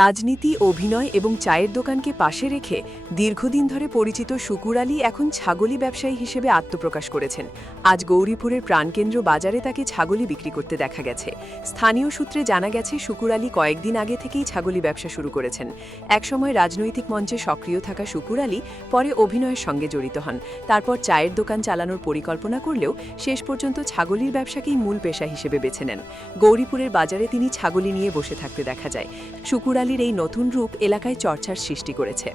রাজনীতি, অভিনয় এবং চায়ের দোকানকে পাশে রেখে দীর্ঘদিন ধরে পরিচিত শুকুর আলী এখন ছাগলি ব্যবসায়ী হিসেবে আত্মপ্রকাশ করেছেন। আজ গৌরীপুরের প্রাণকেন্দ্র বাজারে তাকে ছাগলি বিক্রি করতে দেখা গেছে। স্থানীয় সূত্রে জানা গেছে, শুকুর আলী কয়েকদিন আগে থেকেই ছাগলি ব্যবসা শুরু করেছেন। একসময় রাজনৈতিক মঞ্চে সক্রিয় থাকা শুকুর আলী পরে অভিনয়ের সঙ্গে জড়িত হন। তারপর চায়ের দোকান চালানোর পরিকল্পনা করলেও শেষ পর্যন্ত ছাগলির ব্যবসাকেই মূল পেশা হিসেবে বেছে নেন। গৌরীপুরের বাজারে তিনি ছাগলি নিয়ে বসে থাকতে দেখা যায়। শুকুর আলীর এই নতুন রূপ এলাকায় চর্চার সৃষ্টি করেছে।